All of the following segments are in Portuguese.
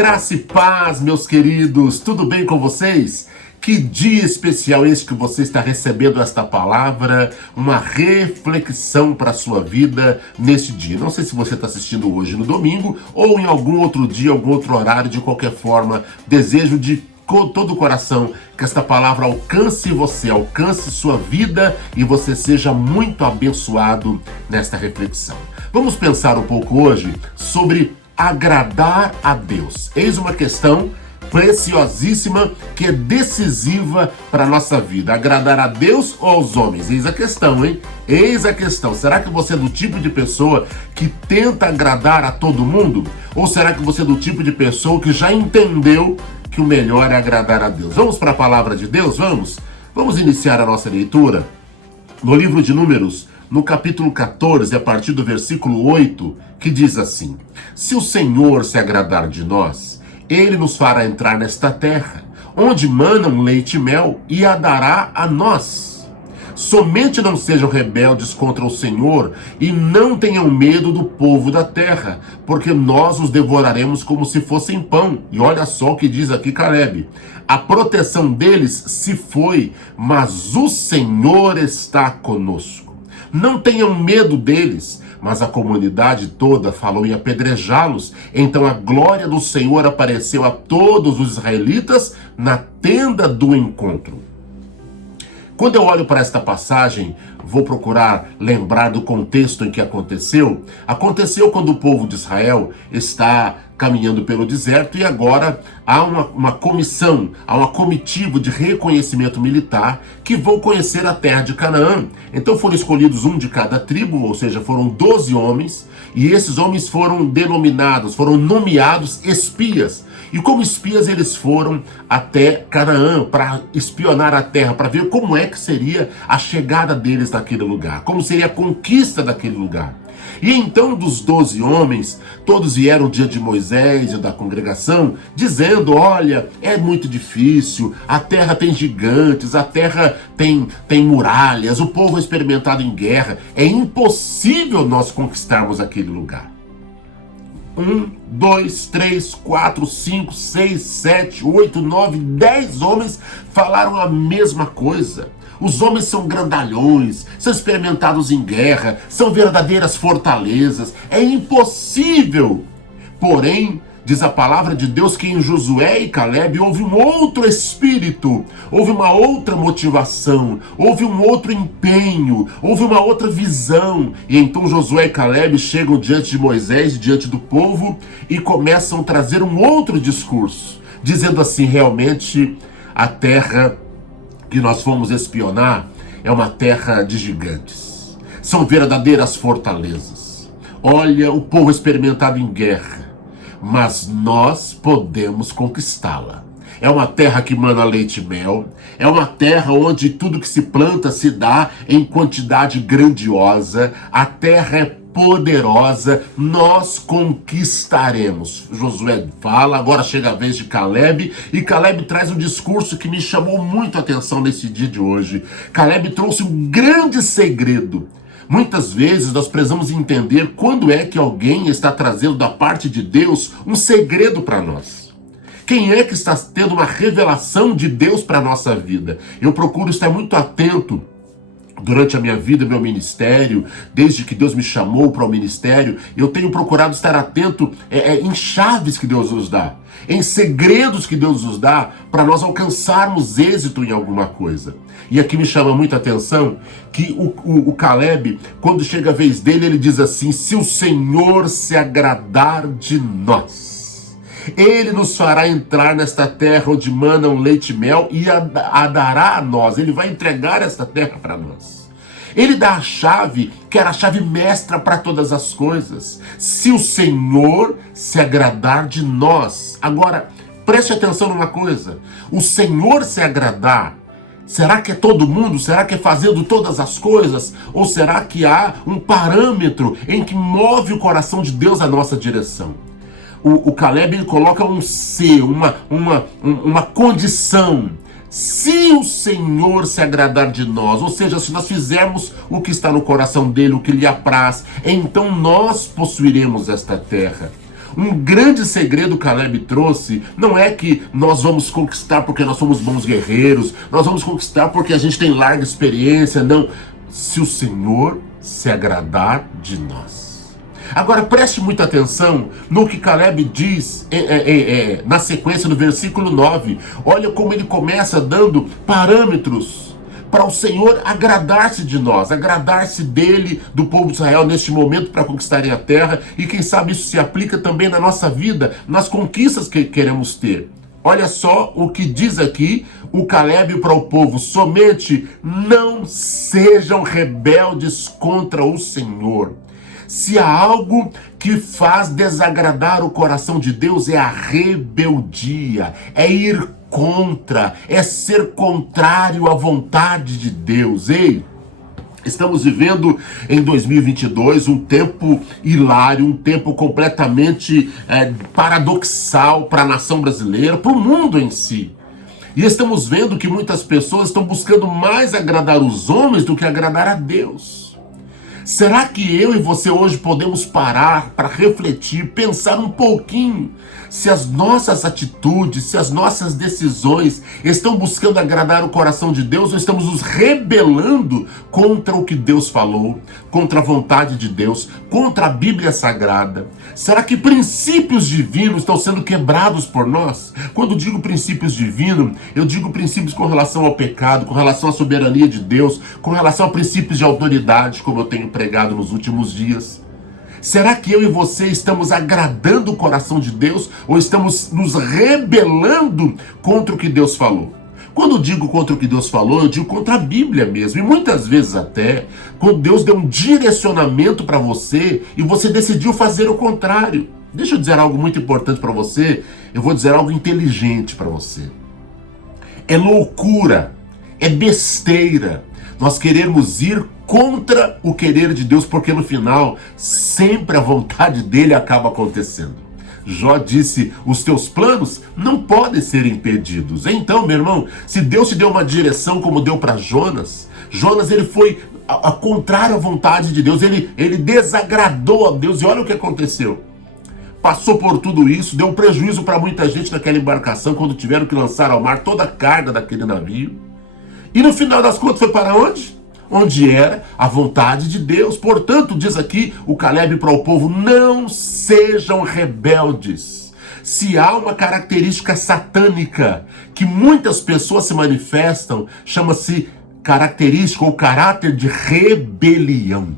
Graça e paz, meus queridos, tudo bem com vocês? Que dia especial esse que você está recebendo esta palavra, uma reflexão para a sua vida nesse dia. Não sei se você está assistindo hoje no domingo ou em algum outro dia, algum outro horário, de qualquer forma, desejo de com todo o coração que esta palavra alcance você, alcance sua vida e você seja muito abençoado nesta reflexão. Vamos pensar um pouco hoje sobre agradar a Deus. Eis uma questão preciosíssima que é decisiva para a nossa vida. Agradar a Deus ou aos homens? Eis a questão, hein? Eis a questão. Será que você é do tipo de pessoa que tenta agradar a todo mundo? Ou será que você é do tipo de pessoa que já entendeu que o melhor é agradar a Deus? Vamos para a palavra de Deus? Vamos iniciar a nossa leitura no livro de Números, no capítulo 14, a partir do versículo 8, que diz assim: Se o Senhor se agradar de nós, Ele nos fará entrar nesta terra, onde manam leite e mel, e a dará a nós. Somente não sejam rebeldes contra o Senhor, e não tenham medo do povo da terra, porque nós os devoraremos como se fossem pão. E olha só o que diz aqui Caleb: a proteção deles se foi, mas o Senhor está conosco. Não tenham medo deles. Mas a comunidade toda falou em apedrejá-los. Então a glória do Senhor apareceu a todos os israelitas na tenda do encontro. Quando eu olho para esta passagem, vou procurar lembrar do contexto em que aconteceu. Aconteceu quando o povo de Israel está caminhando pelo deserto e agora há uma comissão, há uma comitiva de reconhecimento militar que vão conhecer a terra de Canaã. Então foram escolhidos um de cada tribo, ou seja, foram 12 homens, e esses homens foram denominados, foram nomeados espias. E como espias eles foram até Canaã para espionar a terra, para ver como é que seria a chegada deles naquele lugar, como seria a conquista daquele lugar. E então dos 12 homens, todos vieram o dia de Moisés e da congregação, dizendo: olha, é muito difícil, a terra tem gigantes, a terra tem muralhas, o povo é experimentado em guerra, é impossível nós conquistarmos aquele lugar. 1, 2, 3, 4, 5, 6, 7, 8, 9, 10 homens falaram a mesma coisa. Os homens são grandalhões, são experimentados em guerra, são verdadeiras fortalezas. É impossível. Porém, diz a palavra de Deus que em Josué e Caleb houve um outro espírito, houve uma outra motivação, houve um outro empenho, houve uma outra visão. E então Josué e Caleb chegam diante de Moisés, diante do povo, e começam a trazer um outro discurso, dizendo assim: realmente a terra que nós fomos espionar é uma terra de gigantes, são verdadeiras fortalezas. Olha, o povo experimentado em guerra, mas nós podemos conquistá-la. É uma terra que mana leite e mel, é uma terra onde tudo que se planta se dá em quantidade grandiosa, a terra é poderosa, nós conquistaremos. Josué fala, agora chega a vez de Caleb, e Caleb traz um discurso que me chamou muito a atenção nesse dia de hoje. Caleb trouxe um grande segredo. Muitas vezes nós precisamos entender quando é que alguém está trazendo da parte de Deus um segredo para nós. Quem é que está tendo uma revelação de Deus para a nossa vida? Eu procuro estar muito atento durante a minha vida, meu ministério, desde que Deus me chamou para o ministério, eu tenho procurado estar atento em chaves que Deus nos dá, em segredos que Deus nos dá para nós alcançarmos êxito em alguma coisa. E aqui me chama muita atenção que o Caleb, quando chega a vez dele, ele diz assim: se o Senhor se agradar de nós, Ele nos fará entrar nesta terra onde manam leite e mel e a dará a nós. Ele vai entregar esta terra para nós. Ele dá a chave, que era a chave mestra para todas as coisas. Se o Senhor se agradar de nós. Agora, preste atenção numa coisa. O Senhor se agradar, será que é todo mundo? Será que é fazendo todas as coisas? Ou será que há um parâmetro em que move o coração de Deus à nossa direção? O Caleb ele coloca um se, uma condição. Se o Senhor se agradar de nós, ou seja, se nós fizermos o que está no coração dele, o que lhe apraz, então nós possuiremos esta terra. Um grande segredo Caleb trouxe não é que nós vamos conquistar porque nós somos bons guerreiros, nós vamos conquistar porque a gente tem larga experiência, não. Se o Senhor se agradar de nós. Agora preste muita atenção no que Caleb diz na sequência do versículo 9. Olha como ele começa dando parâmetros para o Senhor agradar-se de nós, agradar-se dele, do povo de Israel neste momento para conquistarem a terra, e quem sabe isso se aplica também na nossa vida, nas conquistas que queremos ter. Olha só o que diz aqui o Caleb para o povo: somente não sejam rebeldes contra o Senhor. Se há algo que faz desagradar o coração de Deus, é a rebeldia, é ir contra, é ser contrário à vontade de Deus. Ei, estamos vivendo em 2022 um tempo hilário, um tempo completamente paradoxal para a nação brasileira, para o mundo em si. E estamos vendo que muitas pessoas estão buscando mais agradar os homens do que agradar a Deus. Será que eu e você hoje podemos parar para refletir, pensar um pouquinho se as nossas atitudes, se as nossas decisões estão buscando agradar o coração de Deus, ou estamos nos rebelando contra o que Deus falou, contra a vontade de Deus, contra a Bíblia Sagrada? Será que princípios divinos estão sendo quebrados por nós? Quando digo princípios divinos, eu digo princípios com relação ao pecado, com relação à soberania de Deus, com relação a princípios de autoridade, como eu tenho pregado nos últimos dias. Será que eu e você estamos agradando o coração de Deus, ou estamos nos rebelando contra o que Deus falou? Quando eu digo contra o que Deus falou, eu digo contra a Bíblia mesmo. E muitas vezes até, quando Deus deu um direcionamento para você e você decidiu fazer o contrário. Deixa eu dizer algo muito importante para você, eu vou dizer algo inteligente para você. É loucura, é besteira nós queremos ir contra o querer de Deus, porque no final, sempre a vontade dele acaba acontecendo. Jó disse: os teus planos não podem ser impedidos. Então, meu irmão, se Deus te deu uma direção como deu para Jonas, ele foi a contrária à vontade de Deus, ele desagradou a Deus, e olha o que aconteceu. Passou por tudo isso, deu prejuízo para muita gente naquela embarcação, quando tiveram que lançar ao mar toda a carga daquele navio. E no final das contas foi para onde? Onde era a vontade de Deus. Portanto, diz aqui o Caleb para o povo: não sejam rebeldes. Se há uma característica satânica que muitas pessoas se manifestam, chama-se característica ou caráter de rebelião.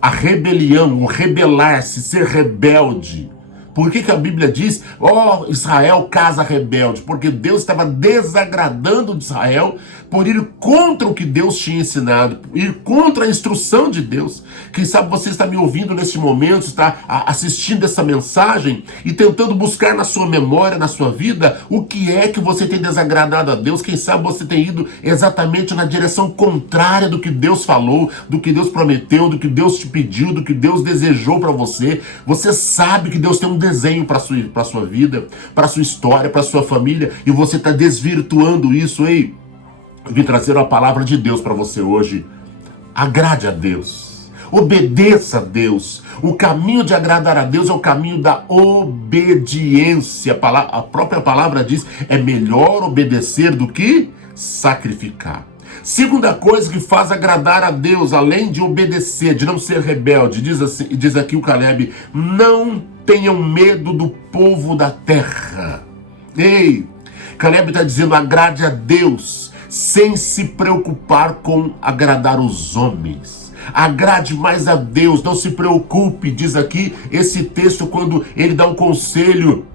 A rebelião, o rebelar-se, ser rebelde. Por que a Bíblia diz, ó Israel, casa rebelde? Porque Deus estava desagradando de Israel por ir contra o que Deus tinha ensinado, ir contra a instrução de Deus. Quem sabe você está me ouvindo neste momento, está assistindo essa mensagem e tentando buscar na sua memória, na sua vida, o que é que você tem desagradado a Deus. Quem sabe você tem ido exatamente na direção contrária do que Deus falou, do que Deus prometeu, do que Deus te pediu, do que Deus desejou para você. Você sabe que Deus tem um desenho para a sua vida, para a sua história, para a sua família, e você está desvirtuando isso. Ei, eu vim trazer uma palavra de Deus para você hoje. Agrade a Deus, obedeça a Deus. O caminho de agradar a Deus é o caminho da obediência. A própria palavra diz: é melhor obedecer do que sacrificar. Segunda coisa que faz agradar a Deus, além de obedecer, de não ser rebelde, diz aqui o Caleb: não tenham medo do povo da terra. Ei, Caleb está dizendo: agrade a Deus, sem se preocupar com agradar os homens. Agrade mais a Deus, não se preocupe, diz aqui esse texto quando ele dá um conselho.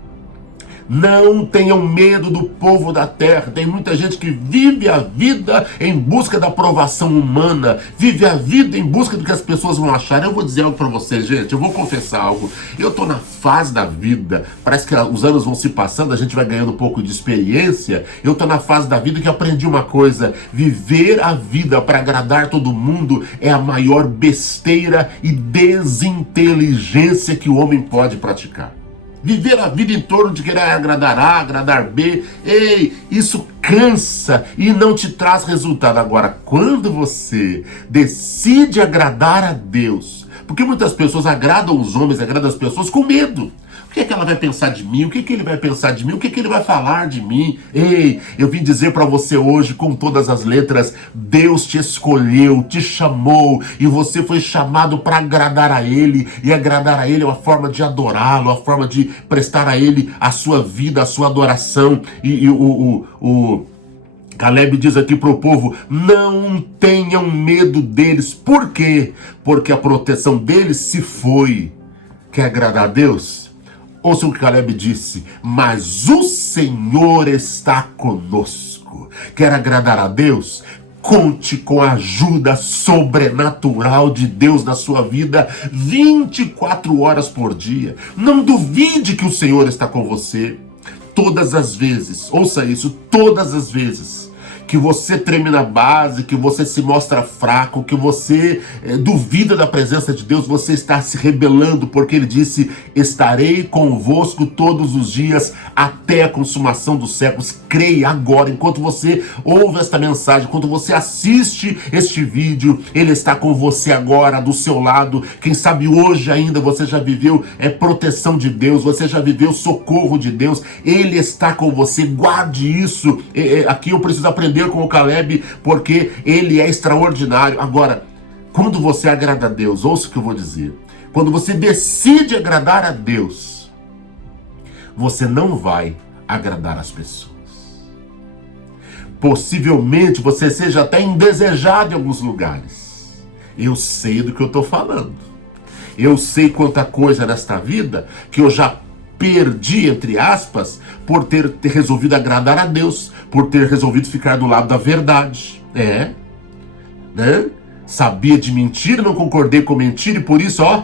Não tenham medo do povo da terra. Tem muita gente que vive a vida em busca da aprovação humana, vive a vida em busca do que as pessoas vão achar. Eu vou dizer algo para vocês, gente, eu vou confessar algo. Eu tô na fase da vida, parece que os anos vão se passando, a gente vai ganhando um pouco de experiência. Eu tô na fase da vida que aprendi uma coisa: viver a vida para agradar todo mundo é a maior besteira e desinteligência que o homem pode praticar. Viver a vida em torno de querer agradar A, agradar B, ei, isso cansa e não te traz resultado. Agora, quando você decide agradar a Deus, porque muitas pessoas agradam os homens, agradam as pessoas com medo. O que é que ela vai pensar de mim? O que é que ele vai pensar de mim? O que é que ele vai falar de mim? Ei, eu vim dizer para você hoje, com todas as letras, Deus te escolheu, te chamou, e você foi chamado para agradar a Ele, e agradar a Ele é uma forma de adorá-lo, uma forma de prestar a Ele a sua vida, a sua adoração. O Caleb diz aqui para o povo, não tenham medo deles. Por quê? Porque a proteção deles se foi. Quer agradar a Deus? Ouça o que Caleb disse, mas o Senhor está conosco. Quer agradar a Deus? Conte com a ajuda sobrenatural de Deus na sua vida 24 horas por dia. Não duvide que o Senhor está com você. Todas as vezes, ouça isso, todas as vezes que você treme na base, que você se mostra fraco, que você duvida da presença de Deus, você está se rebelando, porque Ele disse, estarei convosco todos os dias até a consumação dos séculos. Creia agora, enquanto você ouve esta mensagem, enquanto você assiste este vídeo, Ele está com você agora, do seu lado. Quem sabe hoje ainda você já viveu proteção de Deus, você já viveu socorro de Deus, Ele está com você, guarde isso. Aqui eu preciso aprender com o Caleb, porque ele é extraordinário. Agora, quando você agrada a Deus, ouça o que eu vou dizer, quando você decide agradar a Deus, você não vai agradar as pessoas. Possivelmente você seja até indesejado em alguns lugares. Eu sei do que eu estou falando. Eu sei quanta coisa nesta vida que eu já perdi, entre aspas, por ter resolvido agradar a Deus, por ter resolvido ficar do lado da verdade. Né? Sabia de mentira, não concordei com mentira e por isso, ó.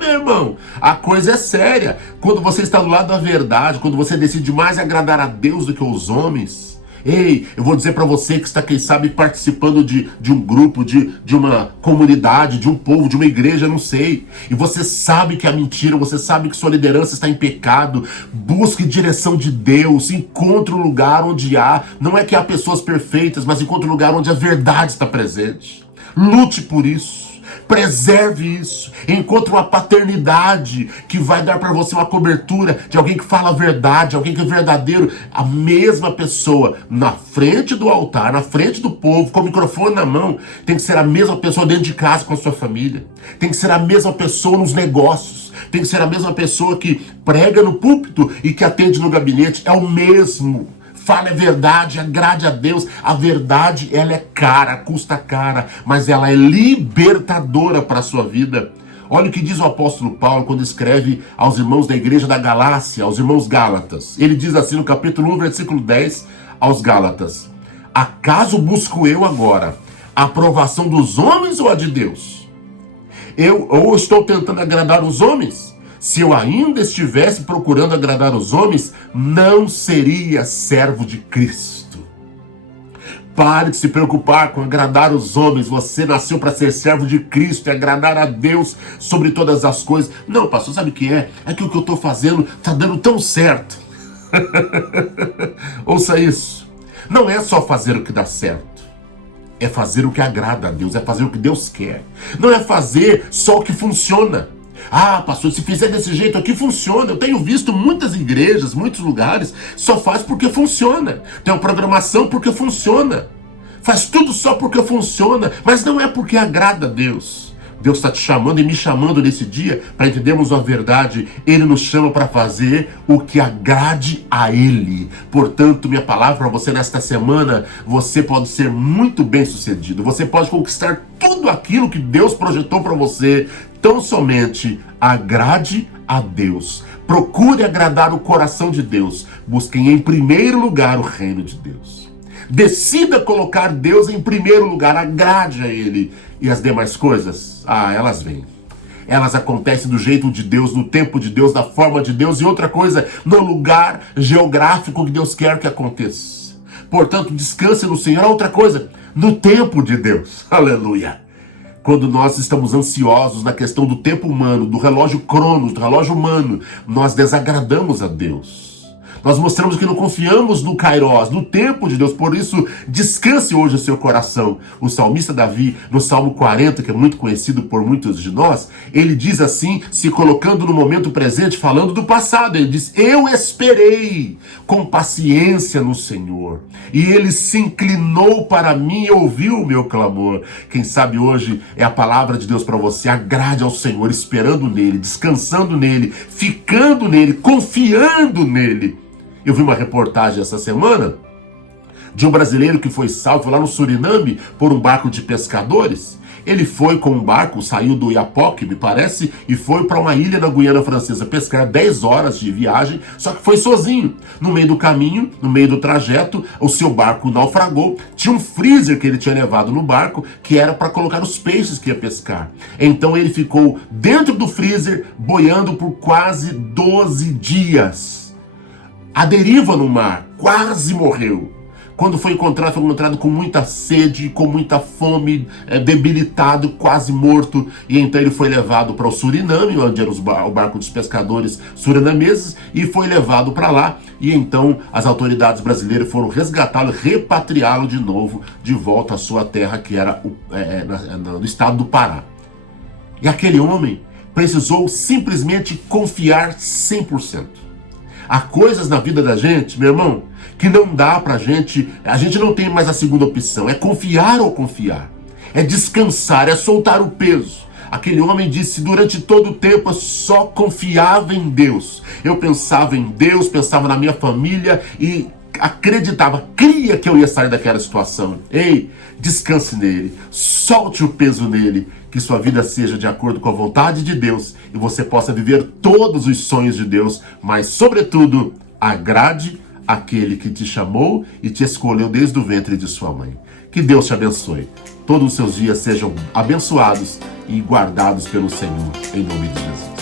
Meu irmão, a coisa é séria. Quando você está do lado da verdade, quando você decide mais agradar a Deus do que os homens. Ei, eu vou dizer para você que está, quem sabe, participando de um grupo, de uma comunidade, de um povo, de uma igreja, não sei. E você sabe que é mentira, você sabe que sua liderança está em pecado. Busque direção de Deus, encontre um lugar onde não é que há pessoas perfeitas, mas encontre um lugar onde a verdade está presente. Lute por isso. Preserve isso, encontre uma paternidade que vai dar para você uma cobertura de alguém que fala a verdade, alguém que é verdadeiro. A mesma pessoa na frente do altar, na frente do povo, com o microfone na mão, tem que ser a mesma pessoa dentro de casa com a sua família, tem que ser a mesma pessoa nos negócios, tem que ser a mesma pessoa que prega no púlpito e que atende no gabinete. É o mesmo. Fale a verdade, agrade a Deus. A verdade, ela é cara, custa cara, mas ela é libertadora para a sua vida. Olha o que diz o apóstolo Paulo quando escreve aos irmãos da igreja da Galácia, aos irmãos Gálatas. Ele diz assim no capítulo 1, versículo 10, aos Gálatas: acaso busco eu agora a aprovação dos homens ou a de Deus? Eu estou tentando agradar os homens? Se eu ainda estivesse procurando agradar os homens, não seria servo de Cristo. Pare de se preocupar com agradar os homens. Você nasceu para ser servo de Cristo e agradar a Deus sobre todas as coisas. Não, pastor, sabe o que é? É que o que eu estou fazendo está dando tão certo. Ouça isso. Não é só fazer o que dá certo. É fazer o que agrada a Deus. É fazer o que Deus quer. Não é fazer só o que funciona. Ah, pastor, se fizer desse jeito aqui funciona. Eu tenho visto muitas igrejas, muitos lugares, só faz porque funciona. Tem uma programação porque funciona. Faz tudo só porque funciona, mas não é porque agrada a Deus. Deus está te chamando e me chamando nesse dia para entendermos a verdade. Ele nos chama para fazer o que agrade a Ele. Portanto, minha palavra para você nesta semana, você pode ser muito bem sucedido. Você pode conquistar tudo aquilo que Deus projetou para você. Tão somente agrade a Deus. Procure agradar o coração de Deus. Busquem em primeiro lugar o reino de Deus. Decida colocar Deus em primeiro lugar. Agrade a Ele. E as demais coisas, elas vêm. Elas acontecem do jeito de Deus, no tempo de Deus, da forma de Deus. E outra coisa, no lugar geográfico que Deus quer que aconteça. Portanto, descanse no Senhor. Outra coisa, no tempo de Deus. Aleluia. Quando nós estamos ansiosos na questão do tempo humano, do relógio Cronos, do relógio humano, nós desagradamos a Deus. Nós mostramos que não confiamos no Kairos, no tempo de Deus. Por isso, descanse hoje o seu coração. O salmista Davi, no Salmo 40, que é muito conhecido por muitos de nós, ele diz assim, se colocando no momento presente, falando do passado. Ele diz, eu esperei com paciência no Senhor, e ele se inclinou para mim e ouviu o meu clamor. Quem sabe hoje é a palavra de Deus para você. Agrade ao Senhor, esperando nele, descansando nele, ficando nele, confiando nele. Eu vi uma reportagem essa semana de um brasileiro que foi salvo lá no Suriname por um barco de pescadores. Ele foi com um barco, saiu do Iapoque, me parece, e foi para uma ilha na Guiana Francesa pescar 10 horas de viagem, só que foi sozinho. No meio do caminho, no meio do trajeto, o seu barco naufragou. Tinha um freezer que ele tinha levado no barco, que era para colocar os peixes que ia pescar. Então ele ficou dentro do freezer, boiando por quase 12 dias. À deriva no mar, quase morreu. Quando foi encontrado com muita sede, com muita fome, debilitado, quase morto. E então ele foi levado para o Suriname, onde era o barco dos pescadores surinameses, e foi levado para lá. E então as autoridades brasileiras foram resgatá-lo, repatriá-lo de novo, de volta à sua terra, que era no estado do Pará. E aquele homem precisou simplesmente confiar 100%. Há coisas na vida da gente, meu irmão, que não dá pra gente, a gente não tem mais a segunda opção, é confiar ou confiar, é descansar, é soltar o peso. Aquele homem disse, durante todo o tempo eu só confiava em Deus. Eu pensava em Deus, pensava na minha família e acreditava, cria que eu ia sair daquela situação. Ei, descanse nele, solte o peso nele, que sua vida seja de acordo com a vontade de Deus e você possa viver todos os sonhos de Deus, mas sobretudo, agrade aquele que te chamou e te escolheu desde o ventre de sua mãe. Que Deus te abençoe. Todos os seus dias sejam abençoados e guardados pelo Senhor, em nome de Jesus.